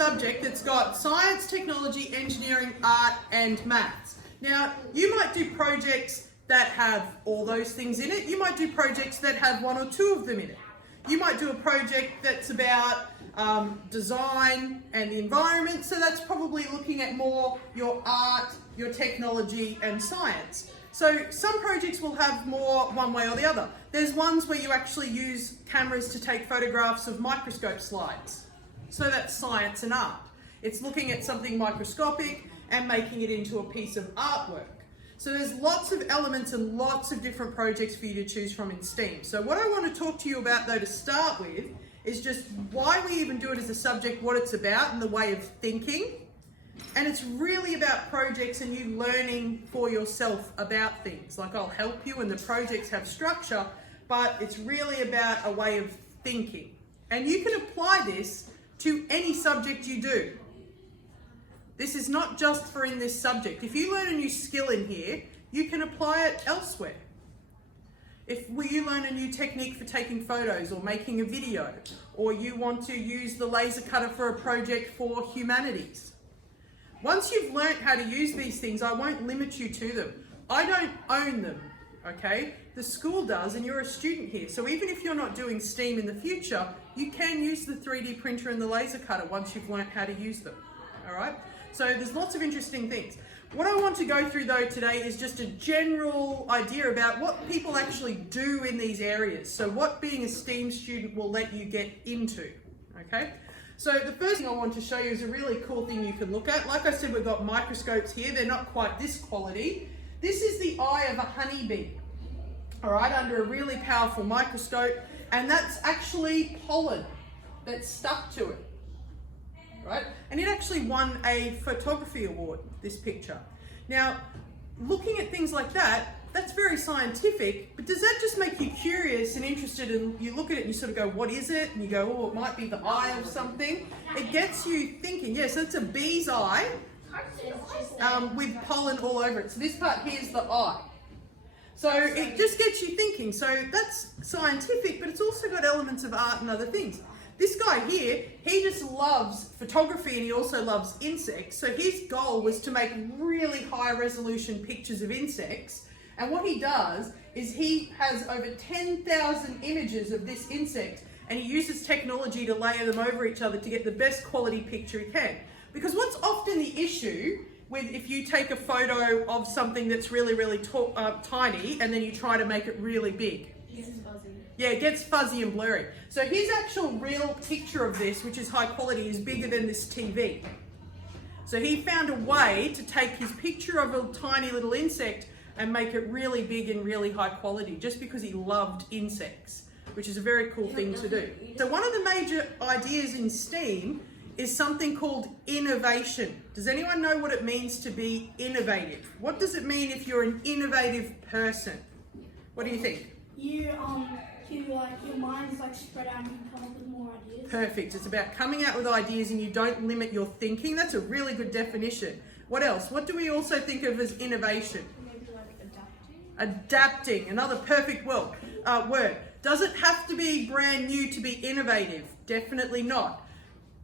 subject that's got science, technology, engineering, art, and maths. Now, you might do projects that have all those things in it. You might do projects that have one or two of them in it. You might do a project that's about design and the environment, so that's probably looking at more your art, your technology, and science. So some projects will have more one way or the other. There's ones where you actually use cameras to take photographs of microscope slides. So that's science and art. It's looking at something microscopic and making it into a piece of artwork. So there's lots of elements and lots of different projects for you to choose from in STEAM. So what I want to talk to you about though to start with is just why we even do it as a subject, what it's about and the way of thinking. And it's really about projects and you learning for yourself about things. Like I'll help you and the projects have structure, but it's really about a way of thinking. And you can apply this to any subject you do. This is not just for in this subject. If you learn a new skill in here, you can apply it elsewhere. If you learn a new technique for taking photos or making a video, or you want to use the laser cutter for a project for humanities. Once you've learned how to use these things, I won't limit you to them. I don't own them, okay? The school does, and you're a student here. So even if you're not doing STEAM in the future, you can use the 3D printer and the laser cutter once you've learned how to use them, all right? So there's lots of interesting things. What I want to go through though today is just a general idea about what people actually do in these areas. So what being a STEAM student will let you get into, okay? So the first thing I want to show you is a really cool thing you can look at. Like I said, we've got microscopes here. They're not quite this quality. This is the eye of a honeybee, all right, under a really powerful microscope. And that's actually pollen that's stuck to it. Right? And it actually won a photography award, this picture. Now, looking at things like that, that's very scientific, but does that just make you curious and interested and you look at it and you sort of go, what is it? And you go, oh, it might be the eye of something. It gets you thinking. Yes, it's a bee's eye with pollen all over it. So this part here is the eye. So it just gets you thinking. So that's scientific, but it's also got elements of art and other things. This guy here, he just loves photography and he also loves insects. So his goal was to make really high resolution pictures of insects. And what he does is he has over 10,000 images of this insect and he uses technology to layer them over each other to get the best quality picture he can. Because what's often the issue with if you take a photo of something that's really, really tiny and then you try to make it really big? Yeah, it gets fuzzy and blurry. So his actual real picture of this, which is high quality, is bigger than this TV. So he found a way to take his picture of a tiny little insect and make it really big and really high quality, just because he loved insects, which is a very cool thing to do. So one of the major ideas in STEAM is something called innovation. Does anyone know what it means to be innovative? What does it mean if you're an innovative person? What do you think? Your mind is spread out and you come up with more ideas. Perfect. It's about coming out with ideas and you don't limit your thinking. That's a really good definition. What else? What do we also think of as innovation? Maybe adapting. Adapting. Another perfect word. Does it have to be brand new to be innovative? Definitely not.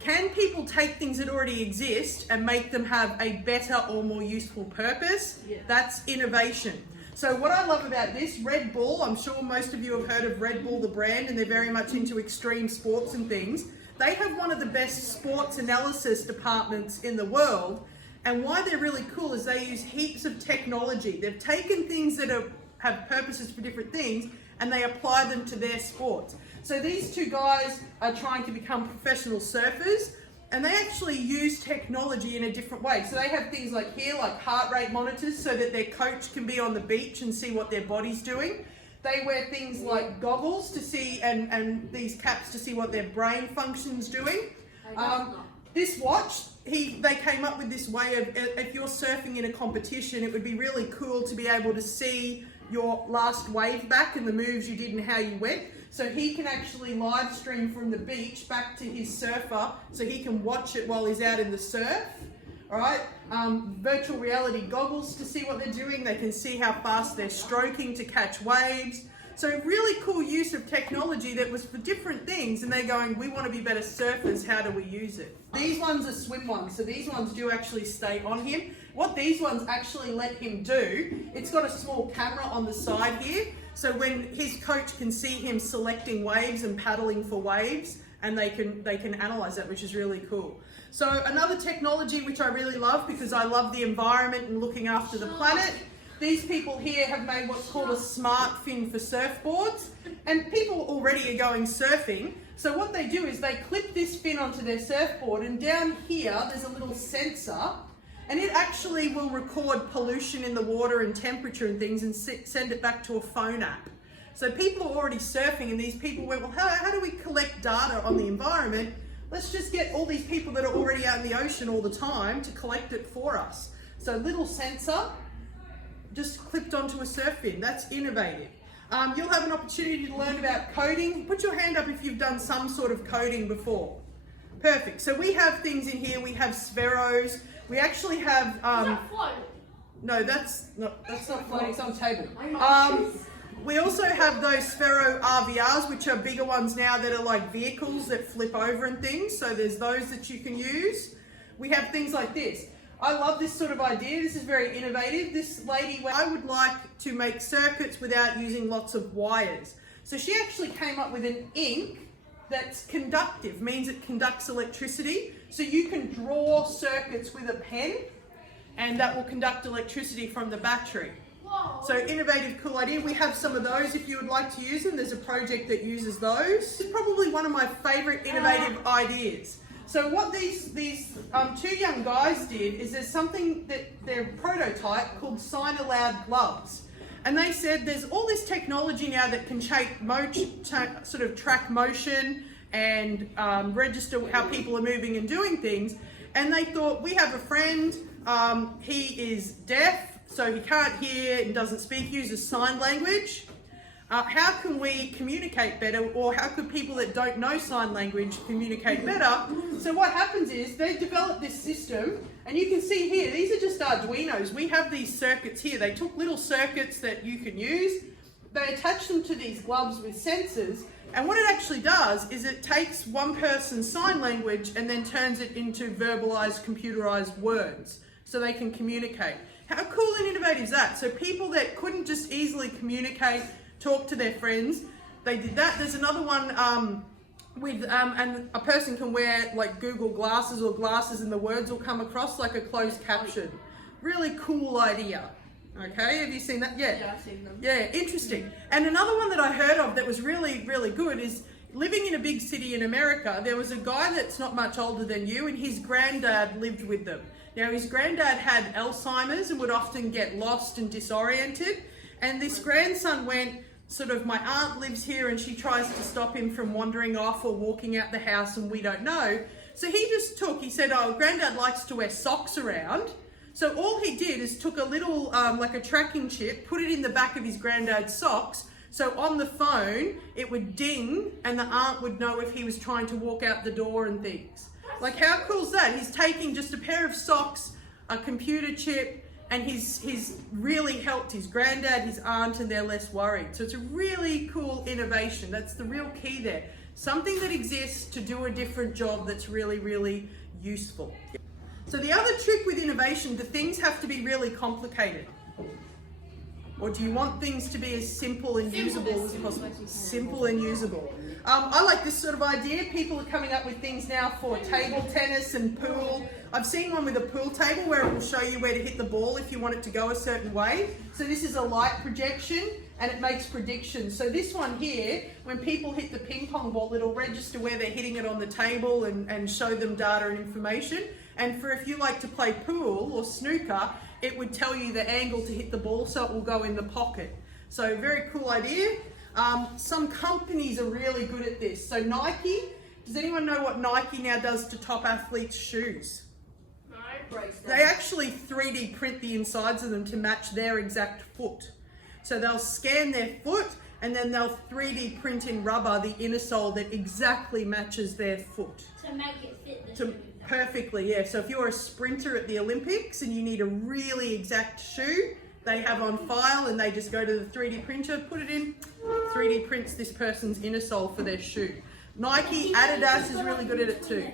Can people take things that already exist and make them have a better or more useful purpose? Yeah. That's innovation. So what I love about this, Red Bull, I'm sure most of you have heard of Red Bull, the brand, and they're very much into extreme sports and things. They have one of the best sports analysis departments in the world. And why they're really cool is they use heaps of technology. They've taken things that have purposes for different things and they apply them to their sports. So these two guys are trying to become professional surfers. And they actually use technology in a different way. So they have things like here, like heart rate monitors, so that their coach can be on the beach and see what their body's doing. They wear things like goggles to see, and these caps to see what their brain function's doing. This watch, they came up with this way of, if you're surfing in a competition, it would be really cool to be able to see your last wave back and the moves you did and how you went. So he can actually live stream from the beach back to his surfer so he can watch it while he's out in the surf. All right, virtual reality goggles to see what they're doing. They can see how fast they're stroking to catch waves. So really cool use of technology that was for different things, and they're going, we want to be better surfers, how do we use it? These ones are swim ones, so these ones do actually stay on him. What these ones actually let him do, it's got a small camera on the side here, so when his coach can see him selecting waves and paddling for waves, and they can analyze that, which is really cool. So another technology which I really love, because I love the environment and looking after the planet, these people here have made what's called a smart fin for surfboards, and people already are going surfing. So what they do is they clip this fin onto their surfboard, and down here there's a little sensor, and it actually will record pollution in the water and temperature and things and send it back to a phone app. So people are already surfing, and these people went, well, how do we collect data on the environment? Let's just get all these people that are already out in the ocean all the time to collect it for us. So little sensor, just clipped onto a surf fin. That's innovative. You'll have an opportunity to learn about coding. Put your hand up if you've done some sort of coding before. Perfect. So we have things in here. We have Sparrows. We actually have. Is that floating? No, that's not floating. It's on the table. We also have those Sparrow RVRs, which are bigger ones now that are like vehicles that flip over and things. So there's those that you can use. We have things like this. I love this sort of idea. This is very innovative. This lady, I would like to make circuits without using lots of wires. So she actually came up with an ink that's conductive, means it conducts electricity. So you can draw circuits with a pen, and that will conduct electricity from the battery. Whoa. So innovative, cool idea. We have some of those if you would like to use them. There's a project that uses those. It's probably one of my favorite innovative ideas. So what these two young guys did is there's something that their prototype called Sign Aloud gloves. And they said there's all this technology now that can sort of track motion and register how people are moving and doing things. And they thought, we have a friend, he is deaf, so he can't hear and doesn't speak, uses sign language. How can we communicate better, or how could people that don't know sign language communicate better? So what happens is they develop this system, and you can see here, these are just Arduinos. We have these circuits here. They took little circuits that you can use, they attach them to these gloves with sensors, and what it actually does is it takes one person's sign language and then turns it into verbalized, computerized words, so they can communicate. How cool and innovative is that? So people that couldn't just easily communicate, talk to their friends, they did that. There's another one and a person can wear like Google glasses or glasses, and the words will come across like a closed caption. Really cool idea. Okay, have you seen that? Yeah, I've seen them. Yeah, interesting. And another one that I heard of that was really, really good is living in a big city in America. There was a guy that's not much older than you, and his granddad lived with them. Now his granddad had Alzheimer's and would often get lost and disoriented. And this grandson went, my aunt lives here and she tries to stop him from wandering off or walking out the house and we don't know. So he said, oh, Granddad likes to wear socks around. So all he did is took a little, like a tracking chip, put it in the back of his granddad's socks. So on the phone, it would ding and the aunt would know if he was trying to walk out the door and things. Like, how cool is that? He's taking just a pair of socks, a computer chip, and he's really helped his granddad, his aunt, and they're less worried. So it's a really cool innovation. That's the real key there. Something that exists to do a different job that's really, really useful. So the other trick with innovation, the things have to be really complicated. Or do you want things to be as simple and usable as possible? Simple and usable. I like this sort of idea. People are coming up with things now for table tennis and pool. I've seen one with a pool table where it will show you where to hit the ball if you want it to go a certain way. So this is a light projection and it makes predictions. So this one here, when people hit the ping pong ball, it'll register where they're hitting it on the table and show them data and information. And for if you like to play pool or snooker, it would tell you the angle to hit the ball so it will go in the pocket. So very cool idea. Some companies are really good at this. So Nike, does anyone know what Nike now does to top athletes' shoes? No, they actually 3D print the insides of them to match their exact foot. So they'll scan their foot and then they'll 3D print in rubber the inner sole that exactly matches their foot. To make it fit the shoe. Perfectly, yeah. So if you're a sprinter at the Olympics and you need a really exact shoe, they have on file, and they just go to the 3D printer, put it in, 3D prints this person's inner sole for their shoe. Nike, Adidas is really good at it too.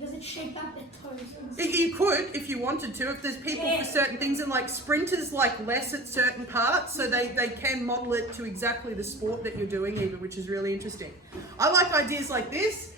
Does it shape out their toes? You could, if you wanted to, if there's people for certain things, and like sprinters like less at certain parts, so they can model it to exactly the sport that you're doing even, which is really interesting. I like ideas like this.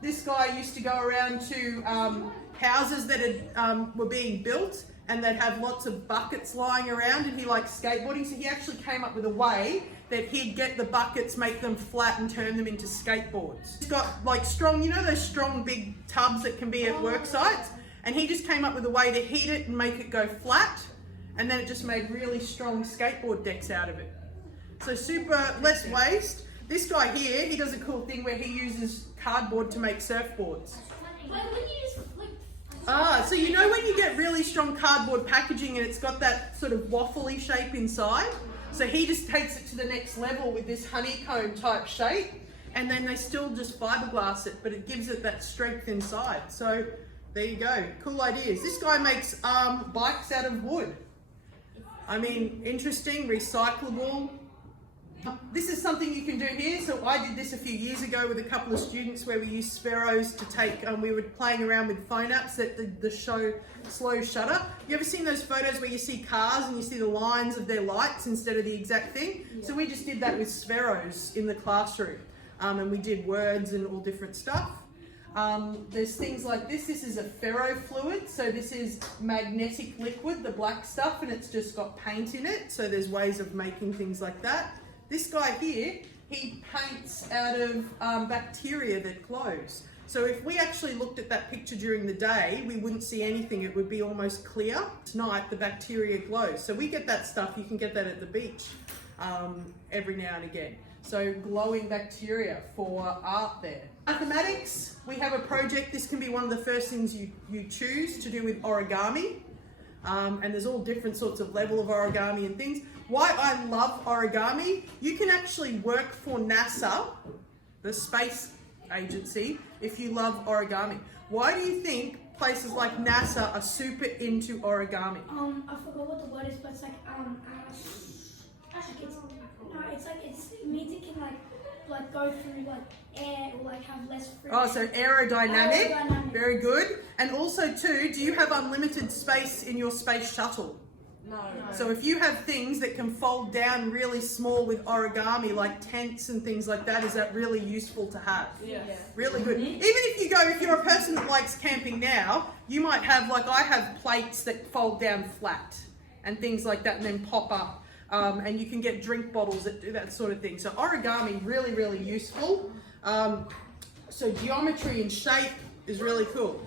This guy used to go around to houses that were being built, and they'd have lots of buckets lying around, and he liked skateboarding, so he actually came up with a way that he'd get the buckets, make them flat and turn them into skateboards. He's got like strong, you know those strong big tubs that can be at work sites? And he just came up with a way to heat it and make it go flat, and then it just made really strong skateboard decks out of it. So super, less waste. This guy here, he does a cool thing where he uses cardboard to make surfboards. So you know when you get really strong cardboard packaging and it's got that sort of waffly shape inside? So he just takes it to the next level with this honeycomb type shape, and then they still just fiberglass it, but it gives it that strength inside. So there you go, cool ideas. This guy makes bikes out of wood. I mean, interesting, recyclable. This is something you can do here. So I did this a few years ago with a couple of students where we used Sparrows to take, we were playing around with phone apps that the show slow shutter. You ever seen those photos where you see cars and you see the lines of their lights instead of the exact thing? Yeah. So we just did that with Sparrows in the classroom. And we did words and all different stuff. There's things like this. This is a Ferrofluid. So this is magnetic liquid, the black stuff, and it's just got paint in it. So there's ways of making things like that. This guy here, he paints out of bacteria that glows. So if we actually looked at that picture during the day, we wouldn't see anything. It would be almost clear. Tonight, the bacteria glows. So we get that stuff. You can get that at the beach every now and again. So glowing bacteria for art there. Mathematics, we have a project. This can be one of the first things you choose to do with origami. And there's all different sorts of level of origami and things. Why I love origami, you can actually work for NASA, the space agency, if you love origami. Why do you think places like NASA are super into origami? I forgot what the word is, but it's like it means it can like go through like air or like have less friction. Oh, so aerodynamic. Very good. And also too, do you have unlimited space in your space shuttle? No. So if you have things that can fold down really small with origami, like tents and things like that, is that really useful to have? Yeah. Really good. Even if you're a person that likes camping now, you might have, like I have plates that fold down flat and things like that and then pop up. And you can get drink bottles that do that sort of thing. So origami, really, really useful. So geometry and shape is really cool.